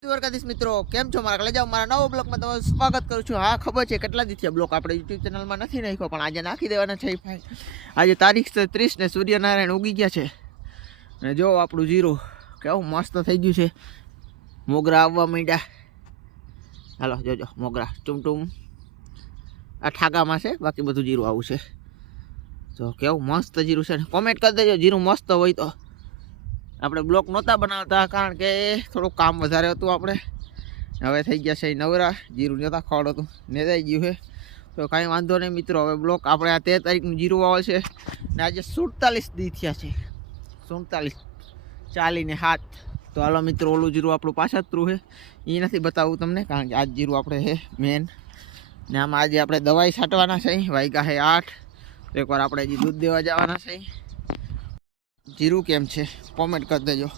દ્વારકાધીશ મિત્રો, કેમ છો? મારા કલે જાઓ, મારા નવો બ્લોગમાં તમારું સ્વાગત કરું છું. હા, ખબર છે, કેટલા દિવસથી બ્લોગ આપણે યુટ્યુબ ચેનલમાં નથી નાખ્યો, પણ આજે નાખી દેવાના છે ભાઈ આજે તારીખ ત્રીસ ને સૂર્યનારાયણ ઉગી ગયા છે. અને જો આપણું જીરું કેવું મસ્ત થઈ ગયું છે. મોગરા આવવા માંડ્યા. હાલો, જોજો, મોગરા. ટૂમ આ ઠાકામાં છે, બાકી બધું જીરું આવું છે. તો કેવું મસ્ત જીરું છે. કોમેન્ટ કરી દેજો, જીરું મસ્ત હોય તો. આપણે બ્લોક નહોતા બનાવતા, કારણ કે થોડુંક કામ વધારે હતું આપણે. હવે થઈ ગયા છે નવરા. જીરું નહોતા ખોડ હતું. થઈ ગયું છે. તો કાંઈ વાંધો નહીં મિત્રો, હવે બ્લોક આપણે આ તેર તારીખનું જીરું વાવે છે. ને આજે સુડતાલીસ દી થયા છે. સુડતાલીસ. ચાલીને હાથ તો હાલો મિત્રો, ઓલું જીરું આપણું પાછાતરું છે એ નથી બતાવવું તમને, કારણ કે આજ જીરું આપણે છે મેન ને આમાં આજે આપણે દવાઈ છાંટવાના છે. વાયગા છે આઠ. તો એકવાર આપણે હજી દૂધ દેવા જવાના છે. જીરું કેમ છે? કોમેન્ટ કરી દેજો.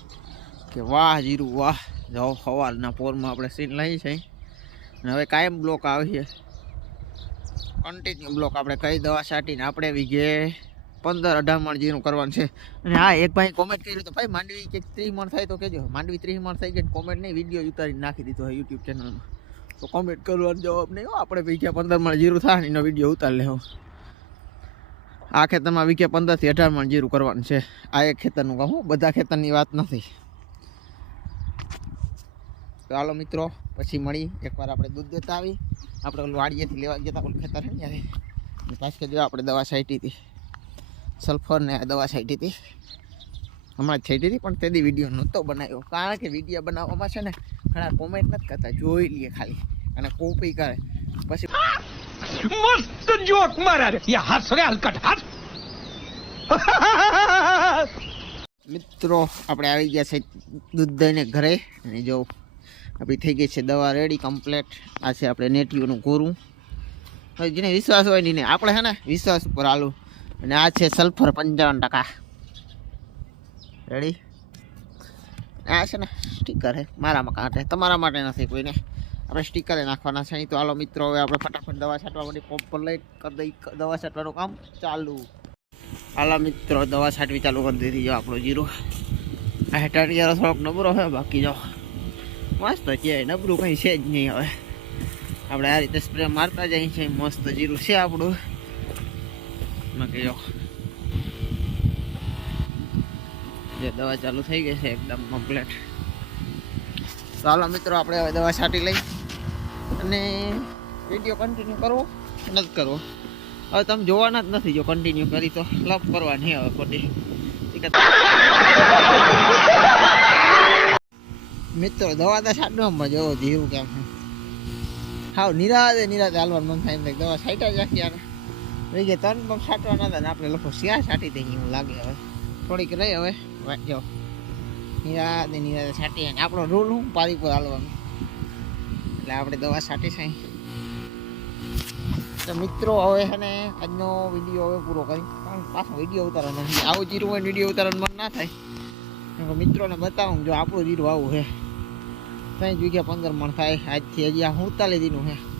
કે વાહ જીરું, વાહ. જાઓ, સવારના પોરમાં આપણે સીન લઈ છે. અને હવે કાયમ બ્લોક આવીએ કન્ટિન્યુ બ્લોક આપણે કઈ દવા છાંટીને આપણે વીઘે પંદર અઢાર મણ જીરું કરવાનું છે. અને હા, એક ભાઈ કોમેન્ટ કર્યું તો, ભાઈ, માંડવી કે ત્રીસ મણ થાય તો કહેજો. માંડવી ત્રીસ મણ થઈ ગઈ કોમેન્ટ નહીં વીડિયો ઉતારીને નાખી દીધો હોય યુટ્યુબ ચેનલમાં તો કોમેન્ટ કરવાનો જવાબ નહીં આપણે વીઘે પંદર મણ જીરું થાય એનો વીડિયો ઉતારી લેવો. આ ખેતરમાં વીઘે પંદરથી અઢાર મણ જીરું કરવાનું છે. આ એક ખેતરનું કામ બધા ખેતરની વાત નથી. ચાલો મિત્રો, પછી મળી. એકવાર આપણે દૂધ દેતા આવી. આપણે વાડીએથી લેવા ગયા હતા, ઓલું ખેતર ને ત્યારે પાછી જો આપણે દવા છાંટી હતી. સલ્ફર ને દવા છાંટી હતી. હમણાં છાંટી હતી, પણ તેદી વીડિયો નહોતો બનાવ્યો. કારણ કે વીડિયો બનાવવામાં છે ને, ઘણા કોમેન્ટ નથી કરતા. જોઈ લઈએ ખાલી. અને કોપી કરે. પછી મસ્ત જોક મારા યા હસ રે હલકટ હસ મિત્રો, આપણે આવી ગયા છે દૂધ દઈને ઘરે. અને જો, આપણી થઈ ગઈ છે દવા રેડી કમ્પ્લેટ આ છે આપણે નેટીઓનું ગોરું. જેને વિશ્વાસ હોય નહીં આપણે હે ને વિશ્વાસ ઉપર આલું અને આ છે સલ્ફર પંચાવન ટકા. રેડી આ છે ને સ્ટીકર હે મારા કાંઠે. તમારા માટે નથી કોઈને. આપણે સ્ટીકરે નાખવાના છે. તો હાલો મિત્રો, હવે આપણે ફટાફટ દવા છાંટવા માટે પંપ લઈ કરી દઈ. દવા છાંટવાનું કામ ચાલુ. હાલો મિત્રો, દવા છાંટવી ચાલુ કરી દીધી. જો આપણો જીરો. આ હેટાણીયારો થોડોક નબરો હોય બાકી જો. મસ્ત છે નબરું કંઈ છે જ નહીં હવે. આપણે આ રીતે સ્પ્રે મારતા જઈએ છીએ. મસ્ત જીરું છે આપણું. બાકી જે. દવા ચાલુ થઈ ગઈ છે, એકદમ કમ્પ્લેટ ચાલો મિત્રો, આપણે હવે દવા છાંટી લઈ અને વીડિયો કન્ટિન્યુ કરવો. નથી કરવો. હવે તમે જોવાના જ નથી જો કન્ટિન્યુ કરી તો. લપ કરવાની હવે ખોટી. મિત્રો, દવા તો છાંટવામાં જોવો જેવું કેમ હાવ નિરાતે નિરાતે હાલવાનું મન થાય એમ દવા છાંટા જ યાર ગયા ત્રણ પંપ છાંટવાના હતા ને આપણે લોકો શિયા છાંટી દઈએ એવું લાગે હવે. થોડીક રહી હવે. વાંચો. નિરાતે નિરાતે છાંટી આપણો રૂલ હું પારી પર હાલવાનું. એટલે આપણે દવા છાંટી છે. તો મિત્રો હવે છે ને આજનો વીડિયો હવે પૂરો કરી. કારણ પાછો વીડિયો ઉતારવાનો નથી આવું જીરું હોય વીડિયો ઉતારવાનું મન ના થાય. તો મિત્રોને બતાવું જો આપણું જીરું આવું છે. ત્રણ જગ્યા પંદર મણ થાય. આજથી હજી આ હુંતાલી દીનું છે.